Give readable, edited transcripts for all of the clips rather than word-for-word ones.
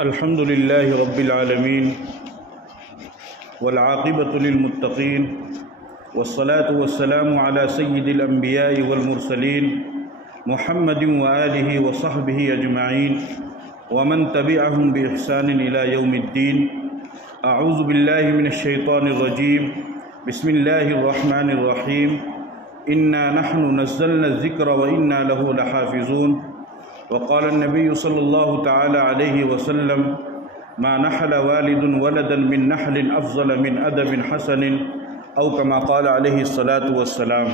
الحمد لله رب العالمين والعاقبة للمتقين والصلاة والسلام على سيد الأنبياء والمرسلين محمد وآله وصحبه أجمعين ومن تبعهم بإحسان إلى يوم الدين. أعوذ بالله من الشيطان الرجيم. بسم الله الرحمن الرحيم. إنا نحن نزلنا الذكر وإنا له لحافظون. وقال النبي صلى الله تعالى عليه وسلم ما نحل والد ولدا من نحل أفضل من أدب حسن أو كما قال عليه الصلاة والسلام.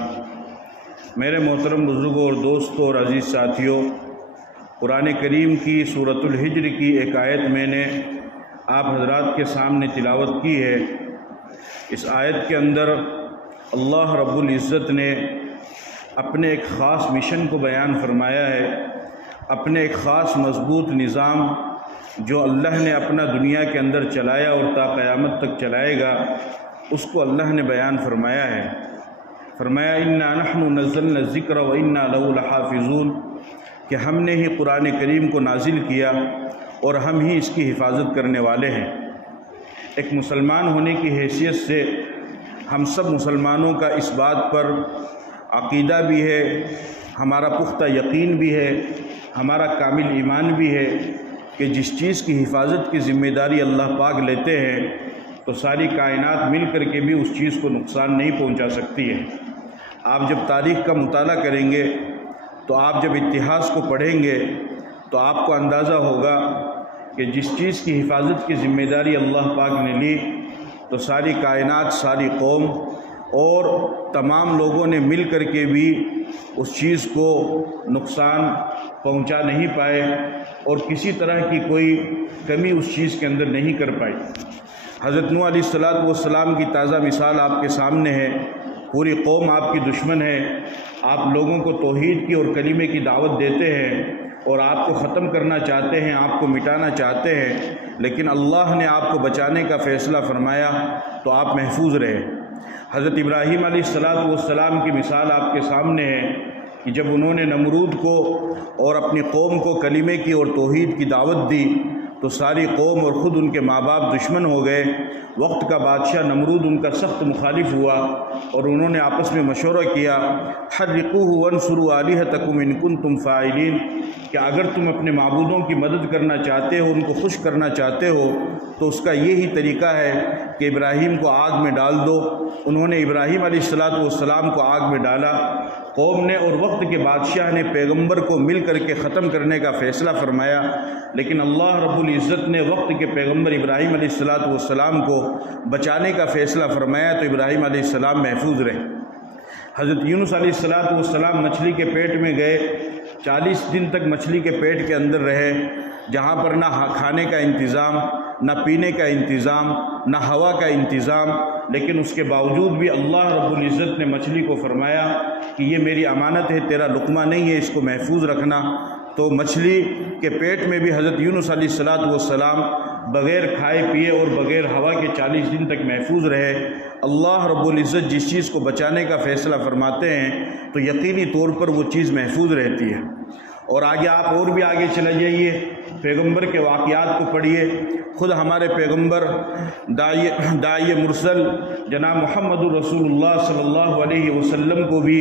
میرے محترم بزرگوں اور دوستوں اور عزیز ساتھیوں، قرآن کریم کی سورۃ الحجر کی ایک آیت میں نے آپ حضرات کے سامنے تلاوت کی ہے. اس آیت کے اندر اللہ رب العزت نے اپنے ایک خاص مشن کو بیان فرمایا ہے، اپنے ایک خاص مضبوط نظام جو اللہ نے اپنا دنیا کے اندر چلایا اور تا قیامت تک چلائے گا، اس کو اللہ نے بیان فرمایا ہے. فرمایا انا نحن نزلنا الذکر وانا له لحافظون، کہ ہم نے ہی قرآن کریم کو نازل کیا اور ہم ہی اس کی حفاظت کرنے والے ہیں. ایک مسلمان ہونے کی حیثیت سے ہم سب مسلمانوں کا اس بات پر عقیدہ بھی ہے، ہمارا پختہ یقین بھی ہے، ہمارا کامل ایمان بھی ہے کہ جس چیز کی حفاظت کی ذمہ داری اللہ پاک لیتے ہیں تو ساری کائنات مل کر کے بھی اس چیز کو نقصان نہیں پہنچا سکتی ہے. آپ جب تاریخ کا مطالعہ کریں گے تو آپ جب اتہاس کو پڑھیں گے تو آپ کو اندازہ ہوگا کہ جس چیز کی حفاظت کی ذمہ داری اللہ پاک نے لی تو ساری کائنات، ساری قوم اور تمام لوگوں نے مل کر کے بھی اس چیز کو نقصان پہنچا نہیں پائے اور کسی طرح کی کوئی کمی اس چیز کے اندر نہیں کر پائی. حضرت نوح علیہ السلام کی تازہ مثال آپ کے سامنے ہے. پوری قوم آپ کی دشمن ہے، آپ لوگوں کو توحید کی اور کلمے کی دعوت دیتے ہیں اور آپ کو ختم کرنا چاہتے ہیں، آپ کو مٹانا چاہتے ہیں، لیکن اللہ نے آپ کو بچانے کا فیصلہ فرمایا تو آپ محفوظ رہے. حضرت ابراہیم علیہ السلام کی مثال آپ کے سامنے ہے کہ جب انہوں نے نمرود کو اور اپنی قوم کو کلمے کی اور توحید کی دعوت دی تو ساری قوم اور خود ان کے ماں باپ دشمن ہو گئے. وقت کا بادشاہ نمرود ان کا سخت مخالف ہوا اور انہوں نے آپس میں مشورہ کیا، حرقوہ وانصروا آلہتکم ان کنتم فاعلین، کہ اگر تم اپنے معبودوں کی مدد کرنا چاہتے ہو، ان کو خوش کرنا چاہتے ہو تو اس کا یہی طریقہ ہے کہ ابراہیم کو آگ میں ڈال دو. انہوں نے ابراہیم علیہ السلام کو آگ میں ڈالا. قوم نے اور وقت کے بادشاہ نے پیغمبر کو مل کر کے ختم کرنے کا فیصلہ فرمایا، لیکن اللہ رب العزت نے وقت کے پیغمبر ابراہیم علیہ السلام کو بچانے کا فیصلہ فرمایا تو ابراہیم علیہ السلام محفوظ رہے. حضرت یونس علیہ السلام مچھلی کے پیٹ میں گئے، 40 دن تک مچھلی کے پیٹ کے اندر رہے، جہاں پر نہ کھانے کا انتظام، نہ پینے کا انتظام، نہ ہوا کا انتظام، لیکن اس کے باوجود بھی اللہ رب العزت نے مچھلی کو فرمایا کہ یہ میری امانت ہے، تیرا لقمہ نہیں ہے، اس کو محفوظ رکھنا. تو مچھلی کے پیٹ میں بھی حضرت یونس علیہ السلام بغیر کھائے پیے اور بغیر ہوا کے 40 دن تک محفوظ رہے. اللہ رب العزت جس چیز کو بچانے کا فیصلہ فرماتے ہیں تو یقینی طور پر وہ چیز محفوظ رہتی ہے. اور آگے آپ اور بھی آگے چلے جائیے، پیغمبر کے واقعات کو پڑھیے. خود ہمارے پیغمبر داعی مرسل جناب محمد الرسول اللہ صلی اللہ علیہ وسلم کو بھی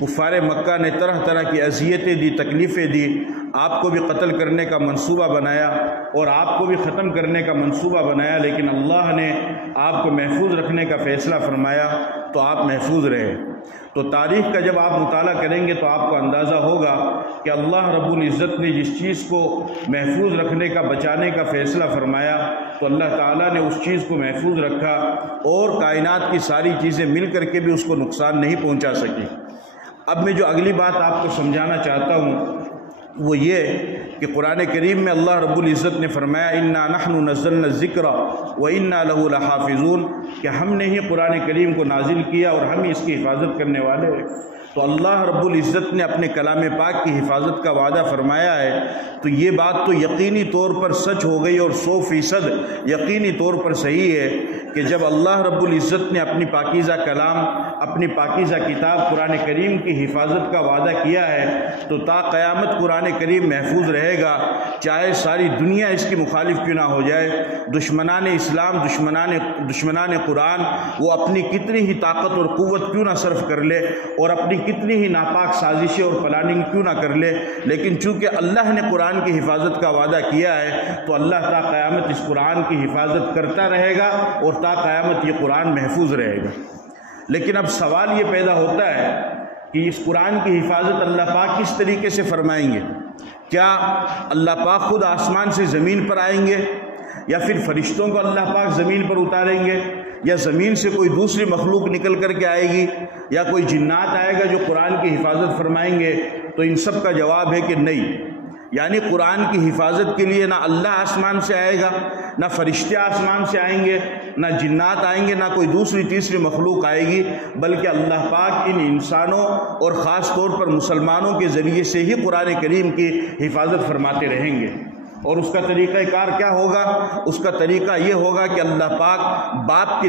کفار مکہ نے طرح طرح کی اذیتیں دی، تکلیفیں دی، آپ کو بھی قتل کرنے کا منصوبہ بنایا اور آپ کو بھی ختم کرنے کا منصوبہ بنایا، لیکن اللہ نے آپ کو محفوظ رکھنے کا فیصلہ فرمایا تو آپ محفوظ رہے. تو تاریخ کا جب آپ مطالعہ کریں گے تو آپ کو اندازہ ہوگا کہ اللہ رب العزت نے جس چیز کو محفوظ رکھنے کا، بچانے کا فیصلہ فرمایا تو اللہ تعالیٰ نے اس چیز کو محفوظ رکھا اور کائنات کی ساری چیزیں مل کر کے بھی اس کو نقصان نہیں پہنچا سکی. اب میں جو اگلی بات آپ کو سمجھانا چاہتا ہوں وہ یہ کہ قرآن کریم میں اللہ رب العزت نے فرمایا انا نحن نزلنا الذکر وانا له لحافظون، کہ ہم نے ہی قرآن کریم کو نازل کیا اور ہم ہی اس کی حفاظت کرنے والے ہیں. تو اللہ رب العزت نے اپنے کلام پاک کی حفاظت کا وعدہ فرمایا ہے تو یہ بات تو یقینی طور پر سچ ہو گئی اور 100% یقینی طور پر صحیح ہے کہ جب اللہ رب العزت نے اپنی پاکیزہ کلام اپنی پاکیزہ کتاب قرآن کریم کی حفاظت کا وعدہ کیا ہے تو تا قیامت قرآن کریم محفوظ رہے گا، چاہے ساری دنیا اس کی مخالف کیوں نہ ہو جائے۔ دشمنان اسلام، دشمنان قرآن وہ اپنی کتنی ہی طاقت اور قوت کیوں نہ صرف کر لے اور اپنی کتنی ہی ناپاک سازشیں اور پلاننگ کیوں نہ کر لے، لیکن چونکہ اللہ نے قرآن کی حفاظت کا وعدہ کیا ہے تو اللہ تا قیامت اس قرآن کی حفاظت کرتا رہے گا اور تا قیامت یہ قرآن محفوظ رہے گا۔ لیکن اب سوال یہ پیدا ہوتا ہے کہ اس قرآن کی حفاظت اللہ پاک کس طریقے سے فرمائیں گے؟ کیا اللہ پاک خود آسمان سے زمین پر آئیں گے، یا پھر فرشتوں کو اللہ پاک زمین پر اتاریں گے، یا زمین سے کوئی دوسری مخلوق نکل کر کے آئے گی، یا کوئی جنات آئے گا جو قرآن کی حفاظت فرمائیں گے؟ تو ان سب کا جواب ہے کہ نہیں، یعنی قرآن کی حفاظت کے لیے نہ اللہ آسمان سے آئے گا، نہ فرشتے آسمان سے آئیں گے، نہ جنات آئیں گے، نہ کوئی دوسری تیسری مخلوق آئے گی، بلکہ اللہ پاک ان انسانوں اور خاص طور پر مسلمانوں کے ذریعے سے ہی قرآن کریم کی حفاظت فرماتے رہیں گے۔ اور اس کا طریقہ کار کیا ہوگا؟ اس کا طریقہ یہ ہوگا کہ اللہ پاک باپ کے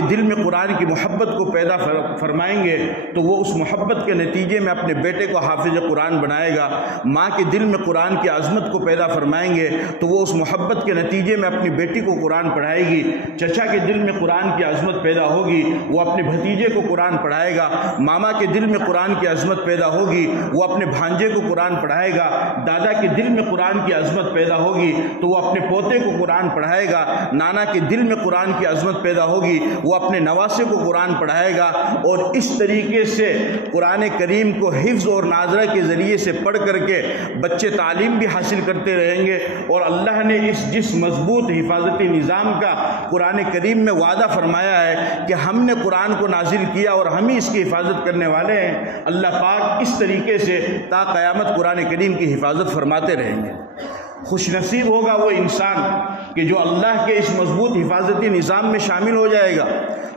دل میں قرآن کی محبت کو پیدا فرمائیں گے تو وہ اس محبت کے نتیجے میں اپنے بیٹے کو حافظ قرآن بنائے گا۔ ماں کے دل میں قرآن کی عظمت کو پیدا فرمائیں گے تو وہ اس محبت کے نتیجے میں اپنی بیٹی کو قرآن پڑھائے گی۔ چچا کے دل میں قرآن کی عظمت پیدا ہوگی، وہ اپنے بھتیجے کو قرآن پڑھائے گا۔ ماما کے دل میں قرآن کی عظمت پیدا ہوگی، وہ اپنے بھانجے کو قرآن پڑھائے گا۔ دادا کے دل میں قرآن کی عظمت پیدا ہوگی تو وہ اپنے پوتے کو قرآن پڑھائے گا۔ نانا کے دل میں قرآن کی عظمت پیدا ہوگی، وہ اپنے نواسے کو قرآن پڑھائے گا۔ اور اس طریقے سے قرآن کریم کو حفظ اور ناظرہ کے ذریعے سے پڑھ کر کے بچے تعلیم بھی حاصل کرتے رہیں گے۔ اور اللہ نے جس مضبوط حفاظتی نظام کا قرآن کریم میں وعدہ فرمایا ہے کہ ہم نے قرآن کو نازل کیا اور ہم ہی اس کی حفاظت کرنے والے ہیں، اللہ پاک اس طریقے سے تا قیامت قرآن کریم کی حفاظت فرماتے رہیں گے۔ خوش نصیب ہوگا وہ انسان کہ جو اللہ کے اس مضبوط حفاظتی نظام میں شامل ہو جائے گا۔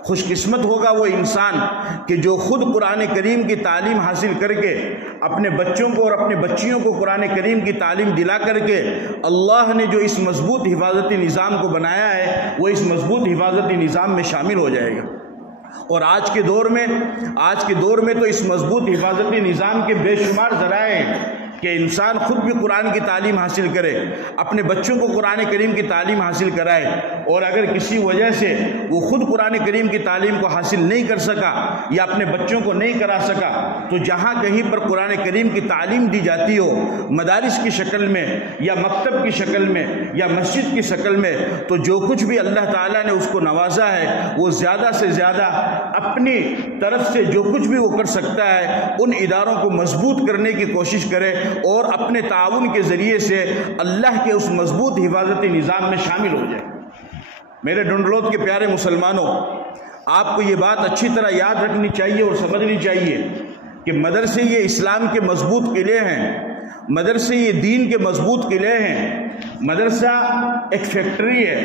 خوش قسمت ہوگا وہ انسان کہ جو خود قرآن کریم کی تعلیم حاصل کر کے اپنے بچوں کو اور اپنے بچیوں کو قرآن کریم کی تعلیم دلا کر کے اللہ نے جو اس مضبوط حفاظتی نظام کو بنایا ہے وہ اس مضبوط حفاظتی نظام میں شامل ہو جائے گا۔ اور آج کے دور میں تو اس مضبوط حفاظتی نظام کے بے شمار ذرائع ہیں کہ انسان خود بھی قرآن کی تعلیم حاصل کرے، اپنے بچوں کو قرآن کریم کی تعلیم حاصل کرائے، اور اگر کسی وجہ سے وہ خود قرآن کریم کی تعلیم کو حاصل نہیں کر سکا یا اپنے بچوں کو نہیں کرا سکا تو جہاں کہیں پر قرآن کریم کی تعلیم دی جاتی ہو، مدارس کی شکل میں یا مکتب کی شکل میں یا مسجد کی شکل میں، تو جو کچھ بھی اللہ تعالیٰ نے اس کو نوازا ہے وہ زیادہ سے زیادہ اپنی طرف سے جو کچھ بھی وہ کر سکتا ہے ان اداروں کو مضبوط کرنے کی کوشش کرے اور اپنے تعاون کے ذریعے سے اللہ کے اس مضبوط حفاظتی نظام میں شامل ہو جائے۔ میرے ڈنڈلوت کے پیارے مسلمانوں، آپ کو یہ بات اچھی طرح یاد رکھنی چاہیے اور سمجھنی چاہیے کہ مدرسے یہ اسلام کے مضبوط قلعے ہیں، مدرسے یہ دین کے مضبوط قلعے ہیں۔ مدرسہ ایک فیکٹری ہے،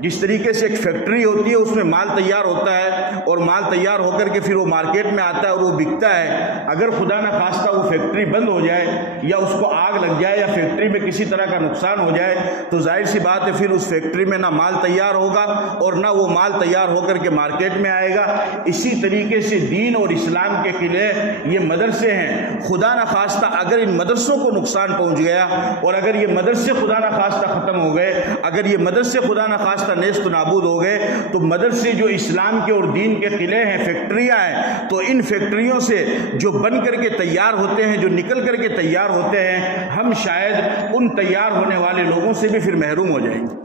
جس طریقے سے ایک فیکٹری ہوتی ہے اس میں مال تیار ہوتا ہے اور مال تیار ہو کر کے پھر وہ مارکیٹ میں آتا ہے اور وہ بکتا ہے۔ اگر خدا نہ خواستہ وہ فیکٹری بند ہو جائے یا اس کو آگ لگ جائے یا فیکٹری میں کسی طرح کا نقصان ہو جائے تو ظاہر سی بات ہے پھر اس فیکٹری میں نہ مال تیار ہوگا اور نہ وہ مال تیار ہو کر کے مارکیٹ میں آئے گا۔ اسی طریقے سے دین اور اسلام کے قلعے یہ مدرسے ہیں۔ خدا نہ خواستہ اگر ان مدرسوں کو نقصان پہنچ گیا اور اگر یہ مدرسے خدا نہ خواستہ ختم ہو گئے، اگر یہ مدرسے خدا نہ خواستہ نیست و نابود ہو گئے، تو مدرسے جو اسلام کے اور دین کے قلعے ہیں، فیکٹریاں ہیں، تو ان فیکٹریوں سے جو بن کر کے تیار ہوتے ہیں، جو نکل کر کے تیار ہوتے ہیں، ہم شاید ان تیار ہونے والے لوگوں سے بھی پھر محروم ہو جائیں گے۔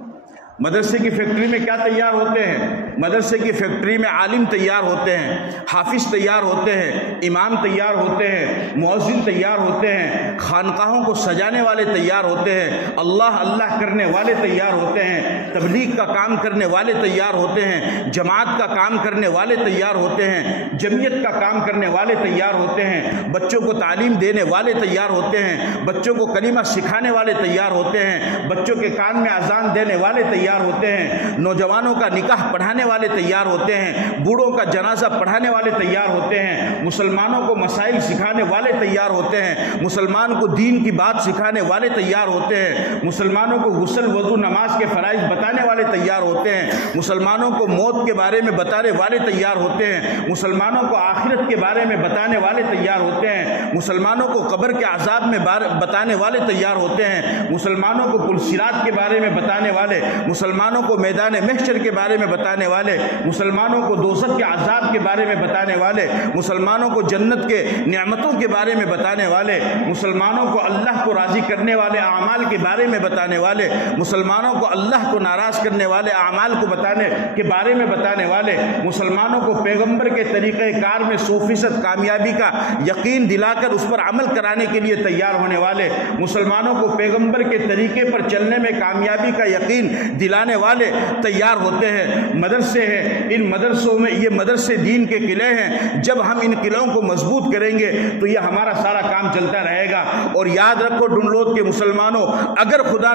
مدرسے کی فیکٹری میں کیا تیار ہوتے ہیں؟ مدرسے کی فیکٹری میں عالم تیار ہوتے ہیں، حافظ تیار ہوتے ہیں، امام تیار ہوتے ہیں، مؤذن تیار ہوتے ہیں، خانقاہوں کو سجانے والے تیار ہوتے ہیں، اللہ اللہ کرنے والے تیار ہوتے ہیں، تبلیغ کا کام کرنے والے تیار ہوتے ہیں، جماعت کا کام کرنے والے تیار ہوتے ہیں، جمعیت کا کام کرنے والے تیار ہوتے ہیں، بچوں کو تعلیم دینے والے تیار ہوتے ہیں، بچوں کو کلمہ سکھانے والے تیار ہوتے ہیں، بچوں کے کان میں اذان دینے والے تیار ہوتے ہیں، نوجوانوں کا نکاح پڑھانے والے تیار ہوتے ہیں، بوڑھوں کا جنازہ پڑھانے والے تیار ہوتے ہیں، مسلمانوں کو مسائل سکھانے والے تیار ہوتے ہیں، مسلمان کو دین کی بات سکھانے والے تیار ہوتے ہیں، مسلمانوں کو غسل وضو نماز کے فرائض بتانے والے تیار ہوتے ہیں، مسلمانوں کو موت کے بارے میں بتانے والے تیار ہوتے ہیں، مسلمانوں کو آخرت کے بارے میں بتانے والے تیار ہوتے ہیں، مسلمانوں کو قبر کے عذاب میں بتانے والے تیار ہوتے ہیں، مسلمانوں کو پل صراط کے بارے میں بتانے والے، مسلمانوں کو میدان محشر کے بارے میں بتانے والے، مسلمانوں کو دوزخ کے عذاب کے بارے میں بتانے والے، مسلمانوں کو جنت کے نعمتوں کے بارے میں بتانے والے، مسلمانوں کو اللہ کو راضی کرنے والے اعمال کے بارے میں بتانے والے، مسلمانوں کو اللہ کو ناراض کرنے والے اعمال کو بتانے کے بارے میں بتانے والے، مسلمانوں کو پیغمبر کے طریقہ کار میں 100% کامیابی کا یقین دلا کر اس پر عمل کرانے کے لیے تیار ہونے والے، مسلمانوں کو پیغمبر کے طریقے پر چلنے میں کامیابی کا یقین دلانے والے تیار ہوتے ہیں۔ مدرسے ہیں، ان مدرسوں میں یہ مدرسے دین کے قلعے ہیں، جب ہم ان قلعوں کو مضبوط کریں گے تو یہ ہمارا سارا کام چلتا رہے گا۔ اور یاد رکھو ڈنلوت کے مسلمانوں، اگر خدا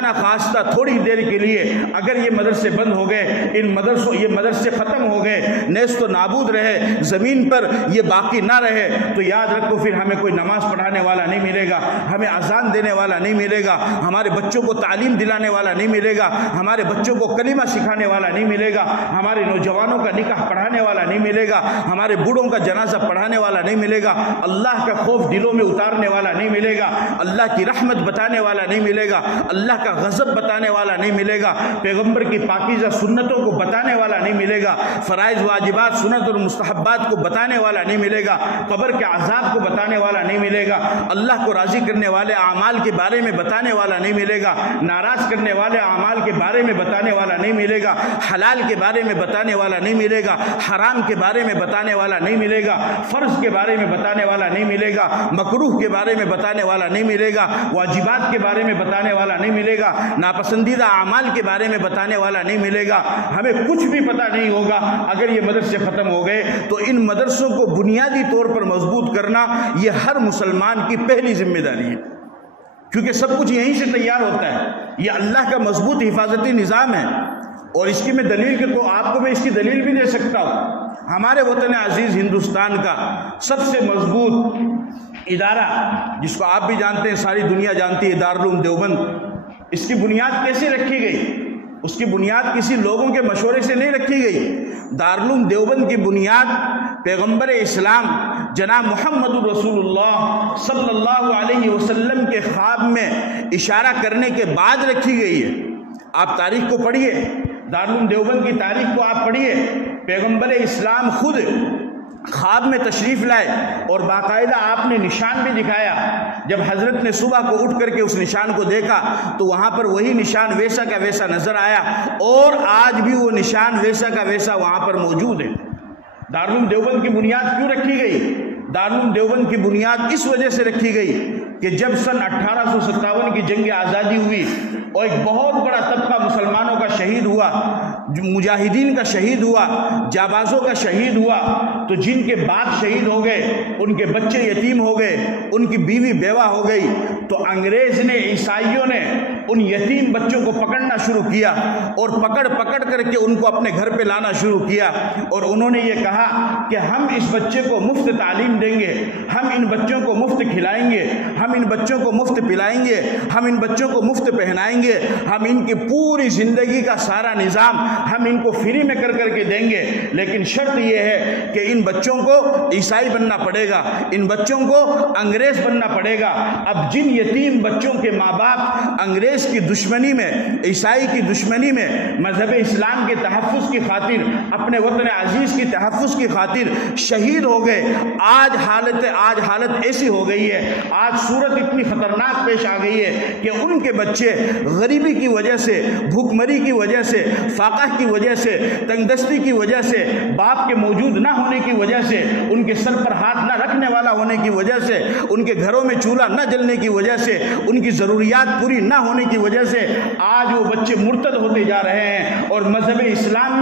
نہ خواستہ تھوڑی دیر کے لیے اگر یہ مدرسے بند ہو گئے، یہ مدرسے ختم ہو گئے، نیست و نابود رہے، زمین پر یہ باقی نہ رہے، تو یاد رکھو پھر ہمیں کوئی نماز پڑھانے والا نہیں ملے گا، ہمیں اذان دینے والا نہیں ملے گا، ہمارے بچوں کو تعلیم دلانے والا نہیں ملے گا، ہمارے بچوں کو کلمہ سکھانے والا نہیں ملے گا، ہمارے نوجوانوں کا نکاح پڑھانے والا نہیں ملے گا، ہمارے بوڑھوں کا جنازہ پڑھانے والا نہیں ملے گا، اللہ کا خوف دلوں میں اتارنے والا نہیں ملے گا، اللہ کی رحمت بتانے والا نہیں ملے گا، اللہ کا غضب بتانے والا نہیں ملے گا، پیغمبر کی پاکیزہ سنتوں کو بتانے والا نہیں ملے گا، فرائض واجبات سنت اور مستحبات کو بتانے والا نہیں ملے گا، قبر کے عذاب کو بتانے والا نہیں ملے گا، اللہ کو راضی کرنے والے اعمال کے بارے میں بتانے والا نہیں ملے گا، ناراض کرنے والے اعمال کے بارے میں بتانے والا نہیں ملے گا، حلال کے بارے میں بتانے والا نہیں ملے گا، حرام کے بارے میں بتانے والا نہیں ملے گا، فرض کے بارے میں بتانے والا نہیں ملے گا، مکروہ کے بارے میں بتانے والا نہیں ملے گا، واجبات کے بارے میں بتانے والا نہیں ملے گا، ناپسندیدہ اعمال کے بارے میں بتانے والا نہیں ملے گا، ہمیں کچھ بھی پتہ نہیں ہوگا۔ اگر یہ مدرسے ختم ہو گئے تو ان مدرسوں کو بنیادی طور پر مضبوط کرنا یہ ہر مسلمان کی پہلی ذمہ داری ہے، کیونکہ سب کچھ یہیں سے تیار ہوتا ہے، یہ اللہ کا مضبوط حفاظتی نظام ہے۔ اور اس کی میں دلیل کہ تو آپ کو میں اس کی دلیل بھی دے سکتا ہوں۔ ہمارے وطن عزیز ہندوستان کا سب سے مضبوط ادارہ جس کو آپ بھی جانتے ہیں، ساری دنیا جانتی ہے، دارالعلوم دیوبند، اس کی بنیاد کیسے رکھی گئی؟ اس کی بنیاد کسی لوگوں کے مشورے سے نہیں رکھی گئی۔ دارالعلوم دیوبند کی بنیاد پیغمبر اسلام جناب محمد رسول اللہ صلی اللہ علیہ وسلم کے خواب میں اشارہ کرنے کے بعد رکھی گئی ہے۔ آپ تاریخ کو پڑھیے، دارالعلوم دیوبند کی تاریخ کو آپ پڑھیے، پیغمبر اسلام خود خواب میں تشریف لائے اور باقاعدہ آپ نے نشان بھی دکھایا۔ جب حضرت نے صبح کو اٹھ کر کے اس نشان کو دیکھا تو وہاں پر وہی نشان ویسا کا ویسا نظر آیا، اور آج بھی وہ نشان ویسا کا ویسا وہاں پر موجود ہے۔ دارالعلوم دیوبند کی بنیاد کیوں رکھی گئی؟ دارالعلوم دیوبند کی بنیاد اس وجہ سے رکھی گئی کہ جب سن 1857 کی جنگ آزادی ہوئی اور ایک بہت بڑا طبقہ مسلمانوں کا شہید ہوا، مجاہدین کا شہید ہوا، جابازوں کا شہید ہوا، تو جن کے باپ شہید ہو گئے، ان کے بچے یتیم ہو گئے، ان کی بیوی بیوہ ہو گئی، تو انگریز نے، عیسائیوں نے ان یتیم بچوں کو پکڑنا شروع کیا اور پکڑ کر کے ان کو اپنے گھر پہ لانا شروع کیا، اور انہوں نے یہ کہا کہ ہم اس بچے کو مفت تعلیم دیں گے، ہم ان بچوں کو مفت کھلائیں گے، ہم ان بچوں کو مفت پلائیں گے، ہم ان بچوں کو مفت پہنائیں گے، ہم ان کی پوری زندگی کا سارا نظام ہم ان کو فری میں کر کے دیں گے، لیکن شرط یہ ہے کہ ان بچوں کو عیسائی بننا پڑے گا، ان بچوں کو انگریز بننا پڑے گا۔ اب جن یتیم بچوں کے ماں باپ انگریز کی دشمنی میں، عیسائی کی دشمنی میں، مذہب اسلام کے تحفظ کی خاطر، اپنے وطن عزیز کی تحفظ کی خاطر شہید ہو گئے، آج حالت ایسی ہو گئی ہے، آج صورت اتنی خطرناک پیش آ گئی ہے کہ ان کے بچے غریبی کی وجہ سے، بھوک مری کی وجہ سے، فاقہ کی وجہ سے، تنگ دستی کی وجہ سے، باپ کے موجود نہ ہونے کی وجہ سے، ان کے سر پر ہاتھ نہ رکھنے والا ہونے کی وجہ سے، ان کے گھروں میں چولہا نہ جلنے کی وجہ سے، ان کی ضروریات پوری نہ ہونے کی وجہ سے آج وہ بچے مرتد ہوتے جا رہے ہیں، اور مذہب اسلام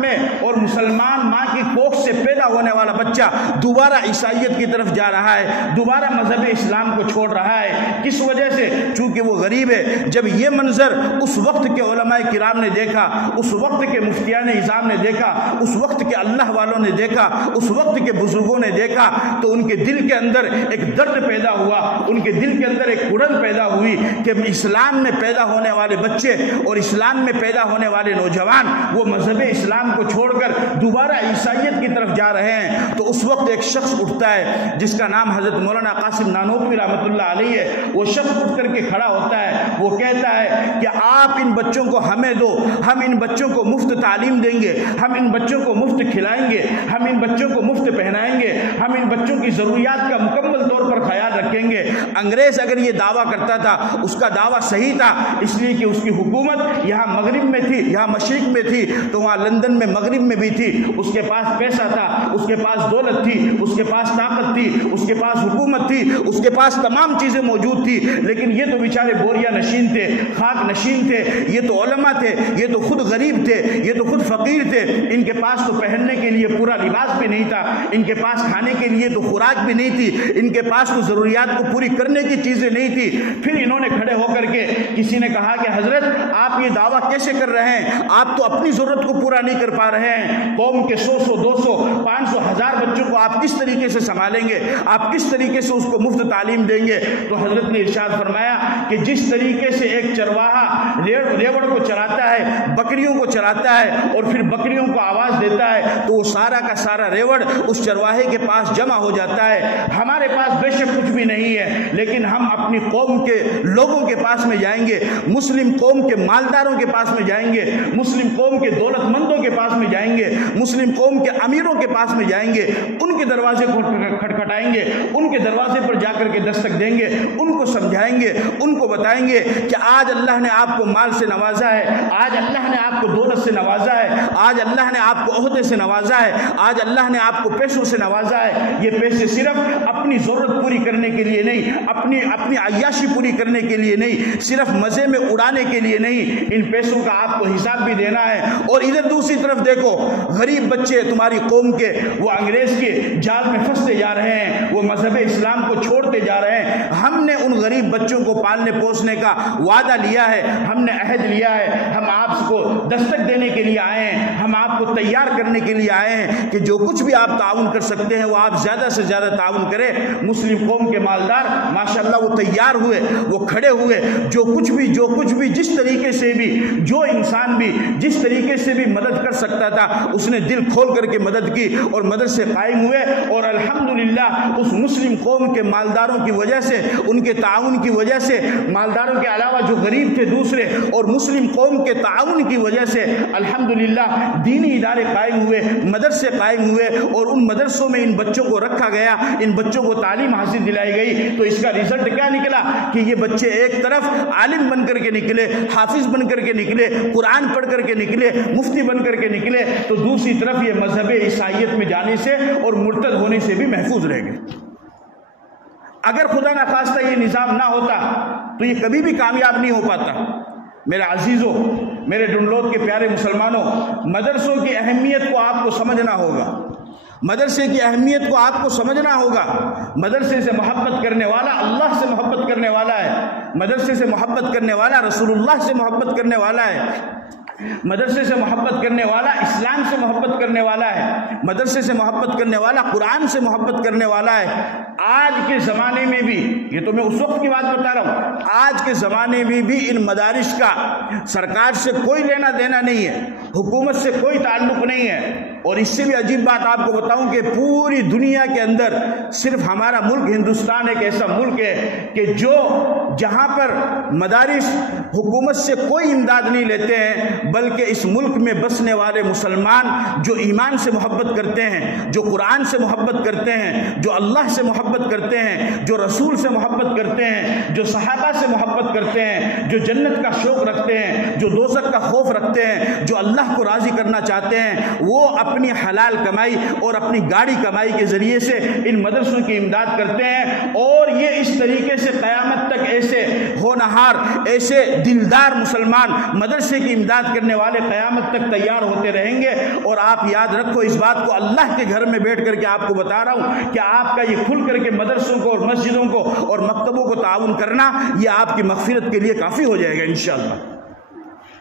میں اور مسلمان ماں کی کوکھ سے پیدا پیدا ہونے والا بچہ دوبارہ عیسائیت کی طرف جا رہا ہے، دوبارہ مذہب اسلام کو چھوڑ رہا ہے۔ کس وجہ سے؟ چونکہ وہ غریب ہے۔ جب یہ منظر اس وقت کے علماء کرام نے دیکھا، اس وقت کے مفتیان نظام نے دیکھا، اس وقت کے اللہ والوں نے دیکھا، اس وقت کے بزرگوں نے دیکھا، تو ان کے دل کے اندر ایک درد پیدا ہوا، ان کے دل کے اندر ایک کڑن پیدا ہوئی کہ اسلام میں پیدا ہونے والے بچے اور اسلام میں پیدا ہونے والے نوجوان وہ مذہب اسلام کو چھوڑ کر دوبارہ عیسائیت کی طرف جا رہے ہیں۔ تو اس وقت ایک شخص اٹھتا ہے جس کا نام حضرت مولانا قاسم نانوتوی رحمۃ اللہ علیہ ہے۔ وہ شخص اٹھ کر کے کھڑا ہوتا ہے، وہ کہتا ہے کہ آپ ان بچوں کو ہمیں دو، ہم ان بچوں کو مفت تعلیم دیں گے، ہم ان بچوں کو مفت کھلائیں گے، ہم ان بچوں کو مفت پہنائیں گے، ہم ان بچوں کی ضروریات کا مکمل طور پر خیال رکھیں گے۔ انگریز اگر یہ دعویٰ کرتا تھا، اس کا دعویٰ صحیح تھا، اس لیے کہ اس کی حکومت یہاں مغرب میں تھی، یہاں مشرق میں تھی، تو وہاں لندن میں مغرب میں بھی تھی۔ اس کے پاس پیسہ تھا، اس کے پاس دولت تھی، اس کے پاس طاقت تھی، اس کے پاس حکومت تھی، اس کے پاس تمام چیزیں موجود تھی، لیکن یہ تو بیچارے بوریا نشین تھے، خاک نشین تھے، یہ تو علماء تھے، یہ تو خود غریب تھے، یہ تو خود فقیر تھے، ان کے پاس تو پہننے کے لیے پورا لباس بھی نہیں تھا، ان کے پاس کھانے کے لیے تو خوراک بھی نہیں تھی، ان کے پاس تو ضروریات کو پوری کرنے کی چیزیں نہیں تھی۔ پھر انہوں نے کھڑے ہو کر کے کسی نے کہا کہ حضرت آپ یہ دعویٰ کیسے کر رہے ہیں؟ آپ تو اپنی ضرورت کو پورا نہیں کر پا رہے ہیں، قوم کے 100 200 500 1000 بچوں کو آپ کس طریقے سے سنبھالیں گے؟ آپ کس طریقے سے اس کو مفت تعلیم دیں گے؟ تو حضرت نے ارشاد فرمایا کہ جس طریقے سے ایک چرواہا ریوڑ کو چراتا ہے، بکریوں کو چراتا ہے اور پھر بکریوں کو آواز دیتا ہے تو وہ سارا کا سارا ریوڑ اس چرواہے کے پاس جمع ہو جاتا ہے۔ ہمارے پاس بے شک کچھ بھی نہیں ہے، لیکن ہم اپنی قوم کے لوگوں کے پاس میں جائیں گے، مسلم قوم کے مالداروں کے پاس میں جائیں گے، مسلم قوم کے دولت مندوں کے پاس میں جائیں گے، مسلم قوم کے امیروں کے پاس میں جائیں گے، ان کے دروازے کو کھٹکھٹائیں گے، ان کے دروازے پر جا کر کے دستک دیں گے، ان کو سمجھائیں گے، ان کو بتائیں گے کہ آج اللہ نے آپ کو مال سے نوازا ہے، آج اللہ نے آپ کو دولت سے نوازا ہے، آج اللہ نے آپ کو عہدے سے نوازا ہے، آج اللہ نے آپ کو پیسوں سے نوازا ہے۔ یہ پیسے صرف اپنی ضرورت پوری کرنے کے لیے نہیں، اپنی عیاشی پوری کرنے کے لیے نہیں، صرف مزے میں اڑانے کے لیے نہیں، ان پیسوں کا آپ کو حساب بھی دینا ہے۔ اور ادھر دوسری طرف دیکھو، غریب بچے تمہاری قوم کے وہ انگریز کے جال میں پھنستے جا رہے ہیں، وہ مذہب اسلام کو چھوڑتے جا رہے ہیں۔ ہم نے ان غریب بچوں کو پالنے پوسنے کا وعدہ لیا ہے، ہم نے عہد لیا ہے، ہم آپ کو دستک دینے کے لیے آئے ہیں، ہم آپ کو تیار کرنے کے لیے آئے ہیں کہ جو کچھ بھی آپ تعاون کر سکتے ہیں وہ آپ زیادہ سے زیادہ تعاون کریں۔ مسلم قوم کے مالدار ماشاءاللہ وہ تیار ہوئے، وہ کھڑے ہوئے، جو کچھ بھی جس طریقے سے بھی، جو انسان بھی جس طریقے سے بھی مدد کر سکتا تھا اس نے دل کھول کر کے مدد کی اور مدد سے قائم ہوئے۔ اور الحمدللہ اس مسلم قوم کے مالداروں کی وجہ سے، ان کے تعاون کی وجہ سے، مالداروں کے علاوہ جو غریب تھے دوسرے اور مسلم قوم کے تعاون کی وجہ سے الحمدللہ دینی ادارے قائم ہوئے، مدرسے قائم ہوئے، اور ان مدرسوں میں ان بچوں کو رکھا گیا، ان بچوں کو تعلیم حاصل دلائی گئی۔ تو اس کا رزلٹ کیا نکلا کہ یہ بچے ایک طرف عالم بن کر کے نکلے، حافظ بن کر کے نکلے، قرآن پڑھ کر کے نکلے، مفتی بن کر کے نکلے، تو دوسری طرف یہ مذہب عیسائیت میں جانے سے اور مرتد ہونے سے بھی محفوظ رہ گئے۔ اگر خدا نخواستہ یہ نظام نہ ہوتا تو یہ کبھی بھی کامیاب نہیں ہو پاتا۔ میرے عزیزوں، میرے ڈنلوت کے پیارے مسلمانوں، مدرسوں کی اہمیت کو آپ کو سمجھنا ہوگا، مدرسے کی اہمیت کو آپ کو سمجھنا ہوگا۔ مدرسے سے محبت کرنے والا اللہ سے محبت کرنے والا ہے، مدرسے سے محبت کرنے والا رسول اللہ سے محبت کرنے والا ہے، مدرسے سے محبت کرنے والا اسلام سے محبت کرنے والا ہے، مدرسے سے محبت کرنے والا قرآن سے محبت کرنے والا ہے۔ آج کے زمانے میں بھی، یہ تو میں اس وقت کی بات بتا رہا ہوں، آج کے زمانے میں بھی ان مدارس کا سرکار سے کوئی لینا دینا نہیں ہے، حکومت سے کوئی تعلق نہیں ہے۔ اور اس سے بھی عجیب بات آپ کو بتاؤں کہ پوری دنیا کے اندر صرف ہمارا ملک ہندوستان ایک ایسا ملک ہے کہ جہاں پر مدارس حکومت سے کوئی امداد نہیں لیتے ہیں، بلکہ اس ملک میں بسنے والے مسلمان جو ایمان سے محبت کرتے ہیں، جو قرآن سے محبت کرتے ہیں، جو اللہ سے محبت کرتے ہیں، جو رسول سے محبت کرتے ہیں، جو صحابہ سے محبت کرتے ہیں، جو جنت کا شوق رکھتے ہیں، جو دوزخ کا خوف رکھتے ہیں، جو اللہ کو راضی کرنا چاہتے ہیں، وہ اپنی حلال کمائی اور اپنی گاڑی کمائی کے ذریعے سے ان مدرسوں کی امداد کرتے ہیں۔ اور یہ اس طریقے سے قیامت تک ایسے ہونہار، ایسے دلدار مسلمان مدرسے کی امداد کرنے والے قیامت تک تیار ہوتے رہیں گے۔ اور آپ یاد رکھو اس بات کو، اللہ کے گھر میں بیٹھ کر کے آپ کو بتا رہا ہوں کہ آپ کا یہ کھل کر کے مدرسوں کو اور مسجدوں کو اور مکتبوں کو تعاون کرنا، یہ آپ کی مغفرت کے لیے کافی ہو جائے گا انشاءاللہ،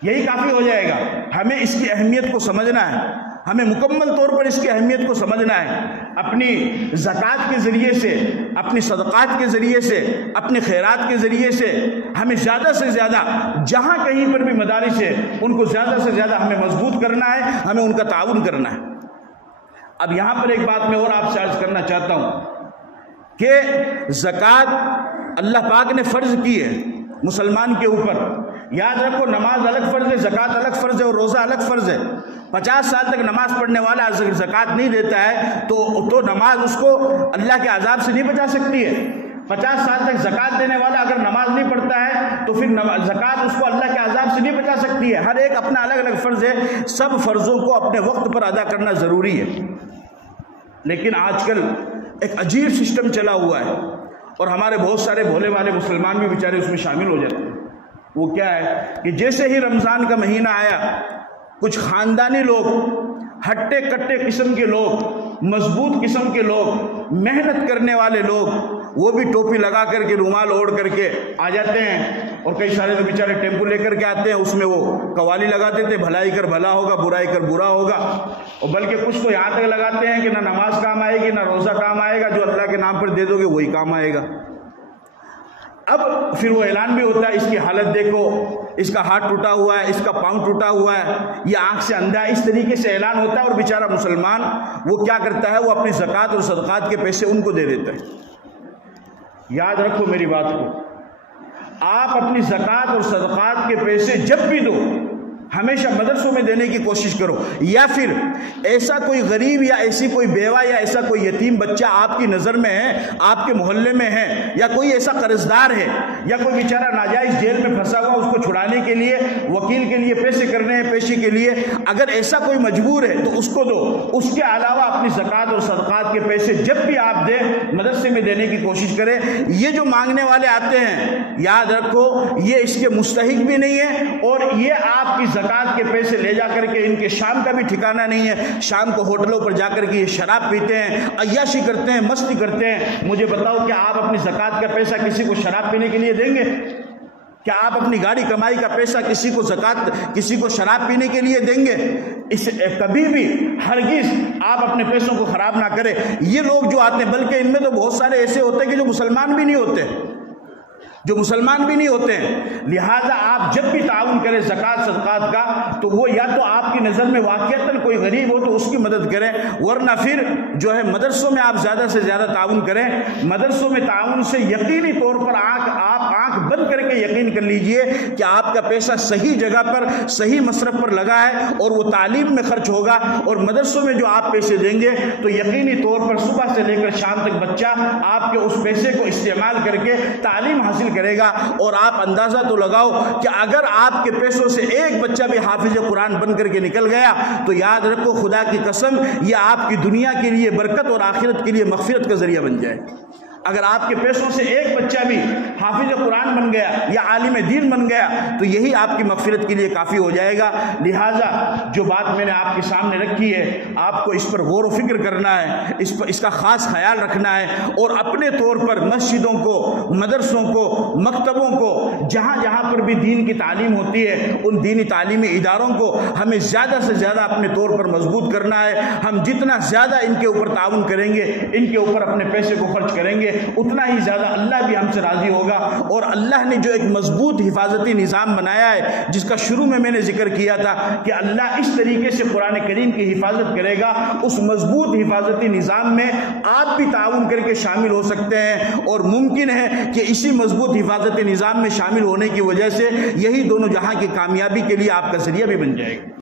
یہی کافی ہو جائے گا۔ ہمیں اس کی اہمیت کو سمجھنا ہے، ہمیں مکمل طور پر اس کی اہمیت کو سمجھنا ہے۔ اپنی زکوٰۃ کے ذریعے سے، اپنی صدقات کے ذریعے سے، اپنے خیرات کے ذریعے سے ہمیں زیادہ سے زیادہ جہاں کہیں پر بھی مدارس ہے ان کو زیادہ سے زیادہ ہمیں مضبوط کرنا ہے، ہمیں ان کا تعاون کرنا ہے۔ اب یہاں پر ایک بات میں اور آپ سے عرض کرنا چاہتا ہوں کہ زکوٰۃ اللہ پاک نے فرض کی ہے مسلمان کے اوپر۔ یاد رکھو نماز الگ فرض ہے، زکوٰۃ الگ فرض ہے اور روزہ الگ فرض ہے۔ 50 سال تک نماز پڑھنے والا اگر زکوٰۃ نہیں دیتا ہے تو نماز اس کو اللہ کے عذاب سے نہیں بچا سکتی ہے۔ 50 سال تک زکوٰۃ دینے والا اگر نماز نہیں پڑھتا ہے تو پھر زکوٰۃ اس کو اللہ کے عذاب سے نہیں بچا سکتی ہے۔ ہر ایک اپنا الگ الگ فرض ہے، سب فرضوں کو اپنے وقت پر ادا کرنا ضروری ہے۔ لیکن آج کل ایک عجیب سسٹم چلا ہوا ہے اور ہمارے بہت سارے بھولے والے مسلمان بھی بیچارے اس میں شامل ہو جاتے ہیں۔ وہ کیا ہے کہ جیسے ہی رمضان کا مہینہ آیا، کچھ خاندانی لوگ، ہٹے کٹے قسم کے لوگ، مضبوط قسم کے لوگ، محنت کرنے والے لوگ، وہ بھی ٹوپی لگا کر کے، رومال اوڑھ کر کے آ جاتے ہیں۔ اور کئی سارے تو بیچارے ٹیمپو لے کر کے آتے ہیں، اس میں وہ قوالی لگاتے تھے، بھلائی کر بھلا ہوگا، برائی کر برا ہوگا۔ اور بلکہ کچھ تو یہاں تک لگاتے ہیں کہ نہ نماز کام آئے گی، نہ روزہ کام آئے گا، جو اللہ کے نام پر دے دو گے وہی کام آئے گا۔ اب پھر وہ اعلان بھی ہوتا ہے، اس کی حالت دیکھو، اس کا ہاتھ ٹوٹا ہوا ہے، اس کا پاؤں ٹوٹا ہوا ہے، یہ آنکھ سے اندھا ہے، اس طریقے سے اعلان ہوتا ہے۔ اور بیچارہ مسلمان وہ کیا کرتا ہے، وہ اپنی زکوٰۃ اور صدقات کے پیسے ان کو دے دیتا ہے۔ یاد رکھو میری بات کو، آپ اپنی زکوٰۃ اور صدقات کے پیسے جب بھی دو ہمیشہ مدرسوں میں دینے کی کوشش کرو، یا پھر ایسا کوئی غریب یا ایسی کوئی بیوہ یا ایسا کوئی یتیم بچہ آپ کی نظر میں ہے، آپ کے محلے میں ہے، یا کوئی ایسا قرض دار ہے، یا کوئی بیچارہ ناجائز جیل میں پھنسا ہوا، اس کو چھڑانے کے لیے وکیل کے لیے پیسے کرنے ہیں، پیشی کے لیے، اگر ایسا کوئی مجبور ہے تو اس کو دو۔ اس کے علاوہ اپنی زکوٰۃ اور صدقات کے پیسے جب بھی آپ دیں مدرسے میں دینے کی کوشش کریں۔ یہ جو مانگنے والے آتے ہیں، یاد رکھو یہ اس کے مستحق بھی نہیں ہے، اور یہ آپ کی زکوٰۃ کے پیسے لے جا کر کے ان کے شام کا بھی ٹھکانہ نہیں ہے۔ شام کو ہوٹلوں پر جا کر کے یہ شراب پیتے ہیں، عیاشی کرتے ہیں، مستی کرتے ہیں۔ مجھے بتاؤ کہ آپ اپنی زکوٰۃ کا پیسہ کسی کو شراب پینے کے لیے دیں گے؟ کیا آپ اپنی گاڑی کمائی کا پیسہ کسی کو زکوٰۃ، کسی کو شراب پینے کے لیے دیں گے؟ کبھی بھی ہرگز آپ اپنے پیسوں کو خراب نہ کریں۔ یہ لوگ جو آتے ہیں، بلکہ ان میں تو بہت سارے ایسے ہوتے ہیں کہ جو مسلمان بھی نہیں ہوتے، لہٰذا آپ جب بھی تعاون کریں زکوٰۃ صدقات کا تو وہ یا تو آپ کی نظر میں واقعتاً کوئی غریب ہو تو اس کی مدد کریں، ورنہ پھر جو ہے مدرسوں میں آپ زیادہ سے زیادہ تعاون کریں۔ مدرسوں میں تعاون سے یقینی طور پر آپ آنکھ بند کر کے یقین کر لیجئے کہ آپ کا پیسہ صحیح جگہ پر، صحیح مصرف پر لگا ہے اور وہ تعلیم میں خرچ ہوگا۔ اور مدرسوں میں جو آپ پیسے دیں گے تو یقینی طور پر صبح سے لے کر شام تک بچہ آپ کے اس پیسے کو استعمال کر کے تعلیم حاصل کرے گا۔ اور آپ اندازہ تو لگاؤ کہ اگر آپ کے پیسوں سے ایک بچہ بھی حافظ قرآن بن کر کے نکل گیا تو یاد رکھو خدا کی قسم یہ آپ کی دنیا کے لیے برکت اور آخرت کے لیے مغفرت کا ذریعہ بن جائے۔ اگر آپ کے پیسوں سے ایک بچہ بھی حافظ قرآن بن گیا یا عالم دین بن گیا تو یہی آپ کی مغفرت کے لیے کافی ہو جائے گا۔ لہٰذا جو بات میں نے آپ کے سامنے رکھی ہے آپ کو اس پر غور و فکر کرنا ہے، اس کا خاص خیال رکھنا ہے، اور اپنے طور پر مسجدوں کو، مدرسوں کو، مکتبوں کو، جہاں جہاں پر بھی دین کی تعلیم ہوتی ہے ان دینی تعلیمی اداروں کو ہمیں زیادہ سے زیادہ اپنے طور پر مضبوط کرنا ہے۔ ہم جتنا زیادہ ان کے اوپر تعاون کریں گے، ان کے اوپر اپنے پیسے کو خرچ کریں گے، اتنا ہی زیادہ اللہ بھی ہم سے راضی ہوگا۔ اور اللہ نے جو ایک مضبوط حفاظتی نظام بنایا ہے جس کا شروع میں نے ذکر کیا تھا کہ اللہ اس طریقے سے قرآن کریم کی حفاظت کرے گا، اس مضبوط حفاظتی نظام میں آپ بھی تعاون کر کے شامل ہو سکتے ہیں، اور ممکن ہے کہ اسی مضبوط حفاظتی نظام میں شامل ہونے کی وجہ سے یہی دونوں جہاں کی کامیابی کے لیے آپ کا ذریعہ بھی بن جائے گا۔